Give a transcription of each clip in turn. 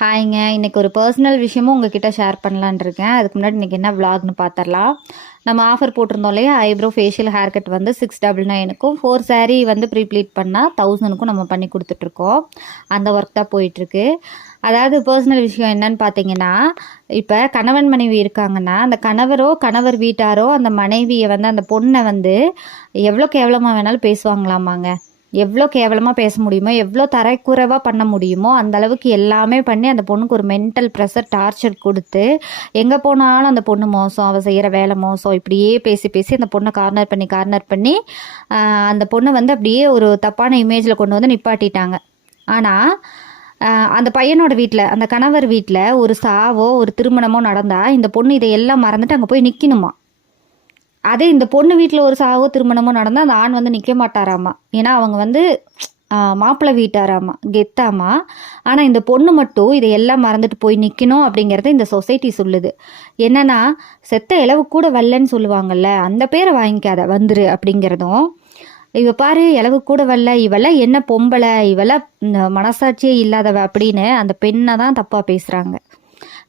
ஹாய்ங்க. இன்னைக்கு ஒரு பர்சனல் விஷயமும் உங்ககிட்ட ஷேர் பண்ணலான்னு இருக்கேன். அதுக்கு முன்னாடி இன்னைக்கு என்ன விளாக்னு பார்த்துடலாம். நம்ம ஆஃபர் போட்டிருந்தோம் இல்லையா, ஐப்ரோ ஃபேஷியல் ஹேர் கட் வந்து 699க்கும் 4 saree வந்து ப்ரீப்ளீட் பண்ணால் 1000க்கும் நம்ம பண்ணி கொடுத்துட்ருக்கோம். அந்த ஒர்க் தான் போயிட்டுருக்கு. அதாவது பர்சனல் விஷயம் என்னன்னு பார்த்தீங்கன்னா, இப்போ கணவன் மனைவி இருக்காங்கன்னா, அந்த கணவர் வீட்டாரோ அந்த மனைவியை வந்து அந்த பொண்ணை வந்து எவ்வளோ கேவலமாக வேணாலும் பேசுவாங்களாமாங்க. எவ்வளோ கேவலமாக பேச முடியுமோ, எவ்வளோ தரைக்குறைவாக பண்ண முடியுமோ அந்த அளவுக்கு எல்லாமே பண்ணி அந்த பொண்ணுக்கு ஒரு மென்டல் ப்ரெஷர், டார்ச்சர் கொடுத்து எங்கே போனாலும் அந்த பொண்ணு மோசம், அவள் செய்கிற வேலை மோசம், இப்படியே பேசி பேசி அந்த பொண்ணை கார்னர் பண்ணி அந்த பொண்ணை வந்து அப்படியே ஒரு தப்பான இமேஜில் கொண்டு வந்து நிப்பாட்டிட்டாங்க. ஆனால் அந்த பையனோட வீட்டில், அந்த கணவர் வீட்டில் ஒரு சாவோ ஒரு திருமணமோ நடந்தால் இந்த பொண்ணு இதையெல்லாம் மறந்துட்டு அங்கே போய் நிற்கணுமா. அதே இந்த பொண்ணு வீட்டில் ஒரு சாவோ திருமணமோ நடந்தால் அந்த ஆண் வந்து நிற்க மாட்டாராமா. ஏன்னா அவங்க வந்து மாப்பிள்ளை வீட்டாராமா, கெத்தாமா. ஆனால் இந்த பொண்ணு மட்டும் இதையெல்லாம் மறந்துட்டு போய் நிற்கணும் அப்படிங்கிறத இந்த சொசைட்டி சொல்லுது. என்னன்னா, செத்த இளவு கூட வரலன்னு சொல்லுவாங்கல்ல, அந்த பேரை வாங்கிக்காத வந்துரு அப்படிங்கிறதும், இவ பாரு இளவு கூட வரல, இவெல்லாம் என்ன பொம்பளை, இவெல்லாம் மனசாட்சியே இல்லாதவ அப்படின்னு அந்த பெண்ணை தான் தப்பாக பேசுகிறாங்க.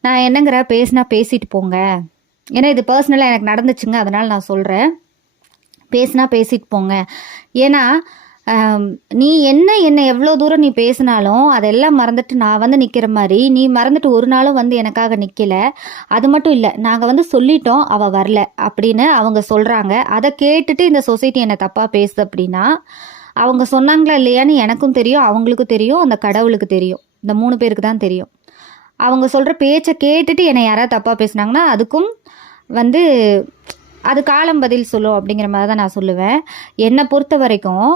நான் என்னங்கிற, பேசினா பேசிட்டு போங்க. ஏன்னா இது பர்சனலாக எனக்கு நடந்துச்சுங்க, அதனால் நான் சொல்கிறேன். பேசினா பேசிட்டு போங்க. ஏன்னா நீ என்ன எவ்வளோ தூரம் நீ பேசினாலும் அதெல்லாம் மறந்துட்டு நான் வந்து நிற்கிற மாதிரி நீ மறந்துட்டு ஒரு நாளும் வந்து எனக்காக நிற்கலை. அது மட்டும் இல்லை, நாங்கள் வந்து சொல்லிட்டோம் அவள் வரல அப்படின்னு அவங்க சொல்கிறாங்க. அதை கேட்டுட்டு இந்த சொசைட்டி என்னை தப்பாக பேசுது அப்படின்னா, அவங்க சொன்னாங்களா இல்லையான்னு எனக்கும் தெரியும், அவங்களுக்கும் தெரியும், அந்த கடவுளுக்கு தெரியும். இந்த 3 பேருக்கு தான் தெரியும். அவங்க சொல்கிற பேச்சை கேட்டுட்டு என்னை யாராவது தப்பாக பேசுனாங்கன்னா அதுக்கும் வந்து அது காலம் பதில் சொல்லும் அப்படிங்கிற மாதிரி தான் நான் சொல்லுவேன். என்னை பொறுத்த வரைக்கும்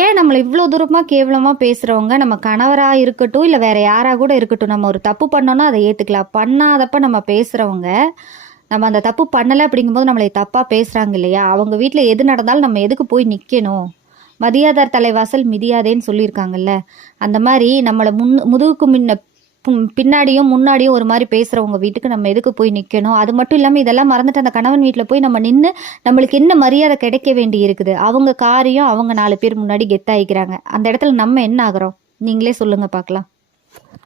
ஏன் நம்மளை இவ்வளோ தூரமாக கேவலமாக பேசுகிறவங்க, நம்ம கணவராக இருக்கட்டும் இல்லை வேறு யாராக கூட இருக்கட்டும், நம்ம ஒரு தப்பு பண்ணோன்னா அதை ஏற்றுக்கலாம். பண்ணாதப்ப நம்ம பேசுகிறவங்க, நம்ம அந்த தப்பு பண்ணலை அப்படிங்கும்போது நம்மளை தப்பாக பேசுகிறாங்க இல்லையா, அவங்க வீட்டில் எது நடந்தாலும் நம்ம எதுக்கு போய் நிற்கணும். மதியாதார் தலைவாசல் மிதியாதேன்னு சொல்லியிருக்காங்கல்ல, அந்த மாதிரி நம்மளை முதுகுக்கு பின்னாடியும் முன்னாடியும் ஒரு மாதிரி பேசுகிறவங்க வீட்டுக்கு நம்ம எதுக்கு போய் நிற்கணும். அது மட்டும் இல்லாமல் இதெல்லாம் மறந்துட்டு அந்த கணவன் வீட்டில் போய் நம்ம நின்று நம்மளுக்கு என்ன மரியாதை கிடைக்க வேண்டி இருக்குது. அவங்க காரியம் அவங்க 4 பேர் முன்னாடி கெத்தாயிக்கிறாங்க. அந்த இடத்துல நம்ம என்ன ஆகிறோம், நீங்களே சொல்லுங்கள் பார்க்கலாம்.